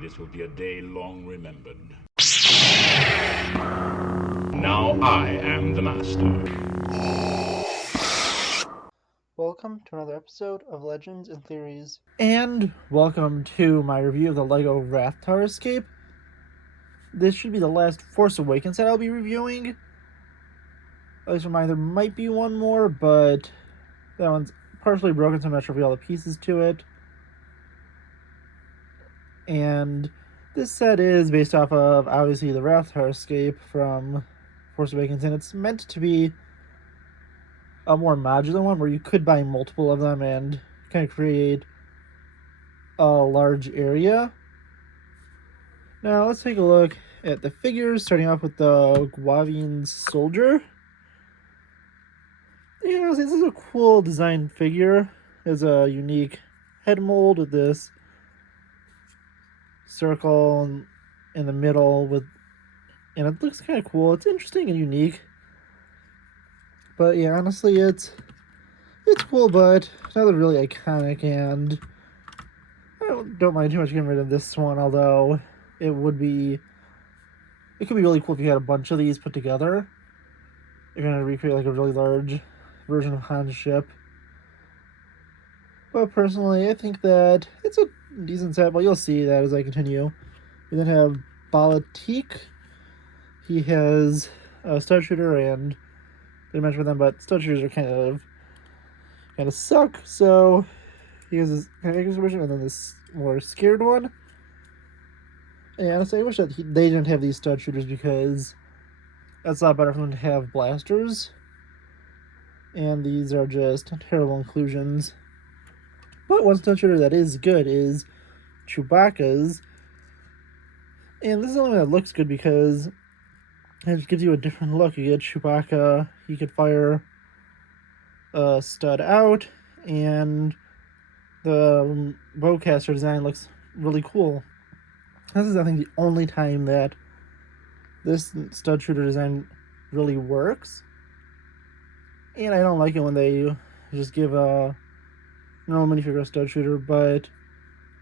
This will be a day long remembered. Now I am the master. Welcome to another episode of Legends and Theories. And welcome to my review of the Lego Rathtar Escape. This should be the last Force Awakens set I'll be reviewing. At least remind there might be one more, but that one's partially broken, so I'm not sure if we have all the pieces to it. And this set is based off of, obviously, the Rathtar Escape from Force Awakens, and it's meant to be a more modular one where you could buy multiple of them and kind of create a large area. Now let's take a look at the figures, starting off with the Guavian soldier. You know, this is a cool design figure. It's a unique head mold with this circle in the middle and it looks kind of cool. It's interesting and unique. But yeah, honestly, it's cool, but not really iconic, and I don't mind too much getting rid of this one, although it could be really cool if you had a bunch of these put together. You're going to recreate like a really large version of Han's ship. But personally, I think that it's a decent set. Well, you'll see that as I continue. We then have Balatik. He has a stud shooter, and didn't mention them, but stud shooters are kind of suck. So he has this kind of exhibition, and then this more scared one. And honestly, I wish that they didn't have these stud shooters, because that's a lot better for them to have blasters. And these are just terrible inclusions. But one stud shooter that is good is Chewbacca's. And this is the only one that looks good because it just gives you a different look. You get Chewbacca, he could fire a stud out, and the bowcaster design looks really cool. This is, I think, the only time that this stud shooter design really works. And I don't like it when they just give a normal minifigure a stud shooter, but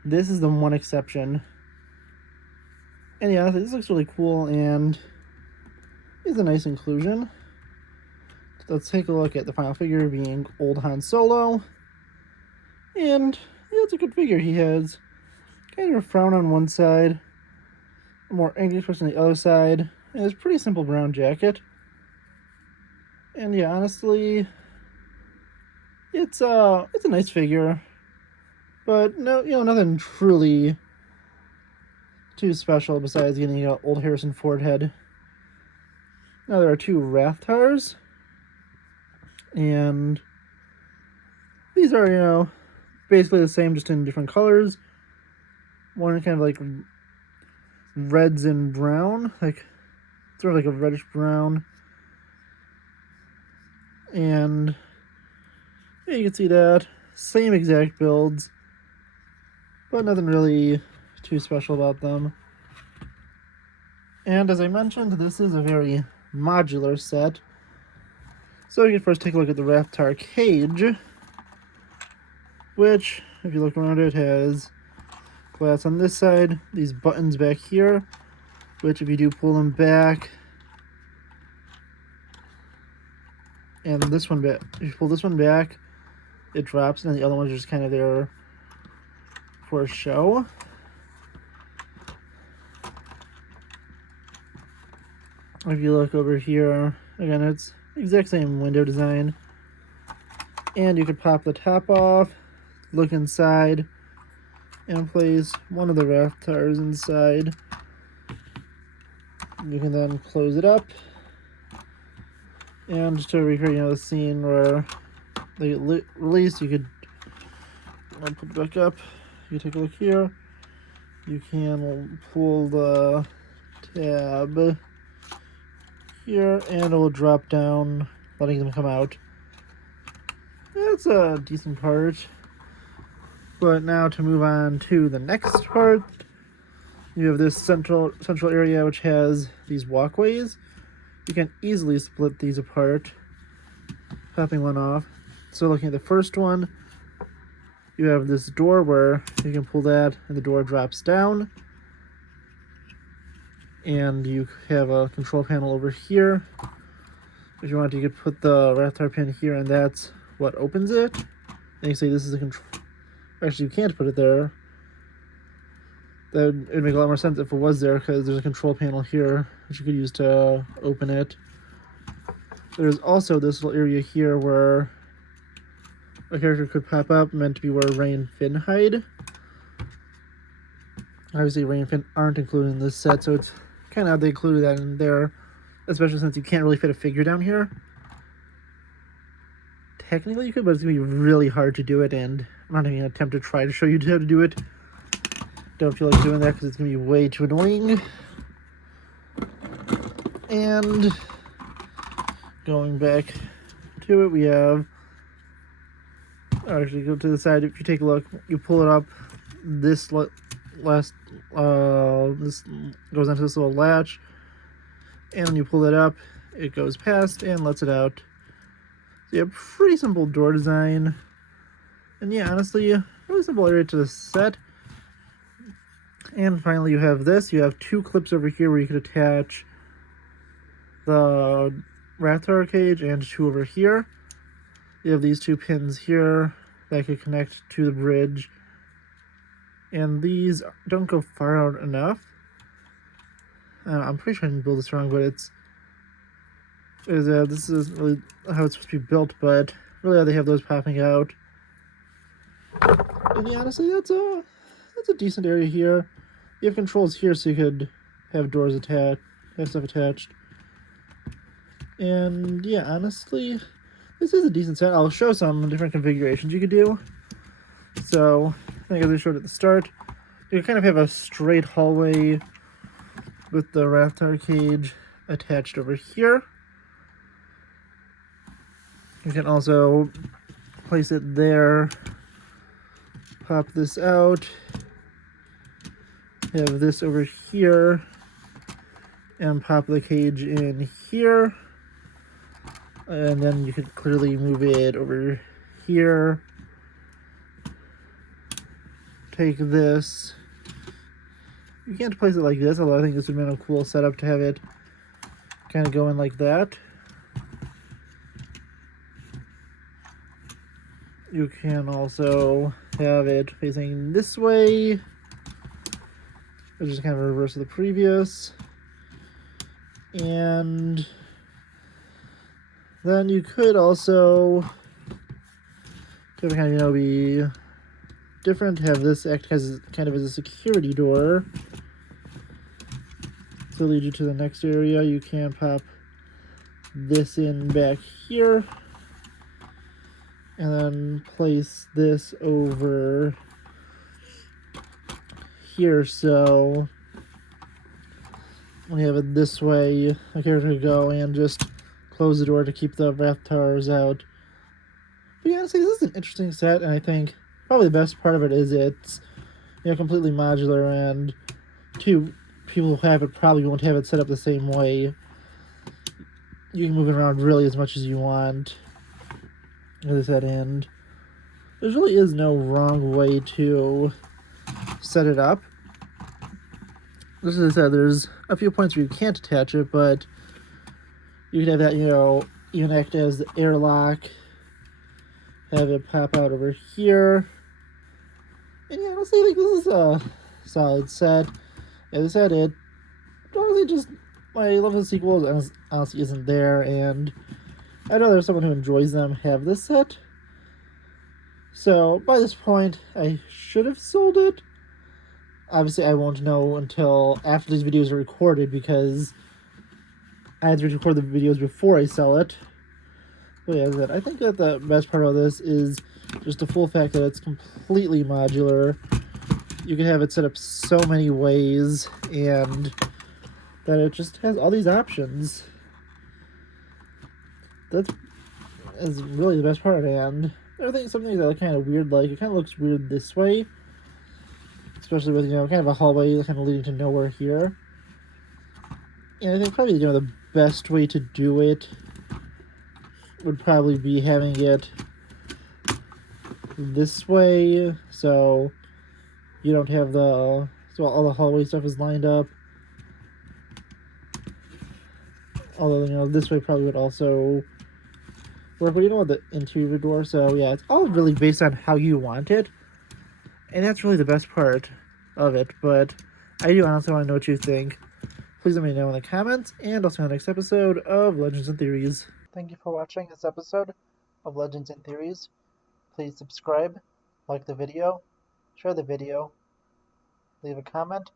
this is the one exception. And yeah, this looks really cool, and it's a nice inclusion. Let's take a look at the final figure, being old Han Solo. And yeah, it's a good figure. He has kind of a frown on one side, a more angry expression on the other side, and it's a pretty simple brown jacket. And yeah, honestly, it's a nice figure, but no, nothing truly too special besides getting an old Harrison Ford head. Now there are two Rathtars, and these are, basically the same, just in different colors. One kind of like reds and brown, like sort of like a reddish brown. And yeah, you can see that. Same exact builds, but nothing really too special about them. And as I mentioned, this is a very modular set. So you can first take a look at the Rathtar cage, which, if you look around it, has glass on this side, these buttons back here, which if you do pull them back, and this one back, if you pull this one back, it drops, and then the other one's just kind of there for show. If you look over here, again, it's the exact same window design. And you could pop the top off, look inside, and place one of the Rathtars inside. You can then close it up. And just to recreate, the scene where they get released, you could put it back up. You take a look here. You can pull the tab here, and it will drop down, letting them come out. That's a decent part. But now to move on to the next part, you have this central area which has these walkways. You can easily split these apart, popping one off. So looking at the first one, you have this door where you can pull that and the door drops down. And you have a control panel over here. If you want, you could put the Rathtar pin here, and that's what opens it. And you say this is a control. Actually, you can't put it there. That would make a lot more sense if it was there, because there's a control panel here which you could use to open it. There's also this little area here where a character could pop up, meant to be where Ray and Finn hide. Obviously, Ray and Finn aren't included in this set, so it's kind of odd they included that in there, especially since you can't really fit a figure down here. Technically you could, but it's going to be really hard to do it, and I'm not even going to attempt to try to show you how to do it. Don't feel like doing that because it's going to be way too annoying. And going back to it, we have... Actually, go to the side. If you take a look, you pull it up. This this goes onto this little latch, and when you pull it up, it goes past and lets it out. So yeah, pretty simple door design, and yeah, honestly, really simple area to the set. And finally, you have this. You have two clips over here where you could attach the Rathtar cage, and two over here. You have these two pins here that could connect to the bridge, and these don't go far out enough. I'm pretty sure I didn't build this wrong, but this is really how it's supposed to be built, but really they have those popping out. And yeah, honestly, that's a decent area here. You have controls here, so you could have doors attached, have stuff attached. And yeah, honestly, this is a decent set. I'll show some different configurations you could do. So, I think as I showed at the start, you kind of have a straight hallway with the Rathtar cage attached over here. You can also place it there, pop this out, have this over here, and pop the cage in here. And then you could clearly move it over here. Take this. You can't place it like this, although I think this would have been a cool setup to have it kind of go in like that. You can also have it facing this way, which is kind of a reverse of the previous. And then you could also kind of, be different, have this act as kind of as a security door to lead you to the next area. You can pop this in back here, and then place this over here, so we have it this way. A character could go and just close the door to keep the Rathtars out. But yeah, honestly, this is an interesting set, and I think probably the best part of it is it's, completely modular, and two people who have it probably won't have it set up the same way. You can move it around really as much as you want. As I said, and there really is no wrong way to set it up. As I said, there's a few points where you can't attach it, but you could have that, even act as the airlock, have it pop out over here. And yeah, honestly, this is a solid set. As I said, it honestly just, my love of the sequels honestly isn't there, and I know there's someone who enjoys them have this set. So by this point, I should have sold it. Obviously, I won't know until after these videos are recorded, because I had to record the videos before I sell it. But yeah, I think that the best part about this is just the full fact that it's completely modular. You can have it set up so many ways, and that it just has all these options. That is really the best part, and I think some things that are kind of weird, like it kind of looks weird this way, especially with, kind of a hallway kind of leading to nowhere here. And I think probably, the best way to do it would probably be having it this way, so you don't have so all the hallway stuff is lined up. Although, this way probably would also work, but with the interior of the door. So, yeah, it's all really based on how you want it. And that's really the best part of it. But I do honestly want to know what you think. Please let me know in the comments, and I'll see you on the next episode of Legends and Theories. Thank you for watching this episode of Legends and Theories. Please subscribe, like the video, share the video, leave a comment,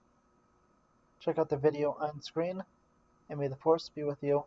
check out the video on screen, and may the Force be with you.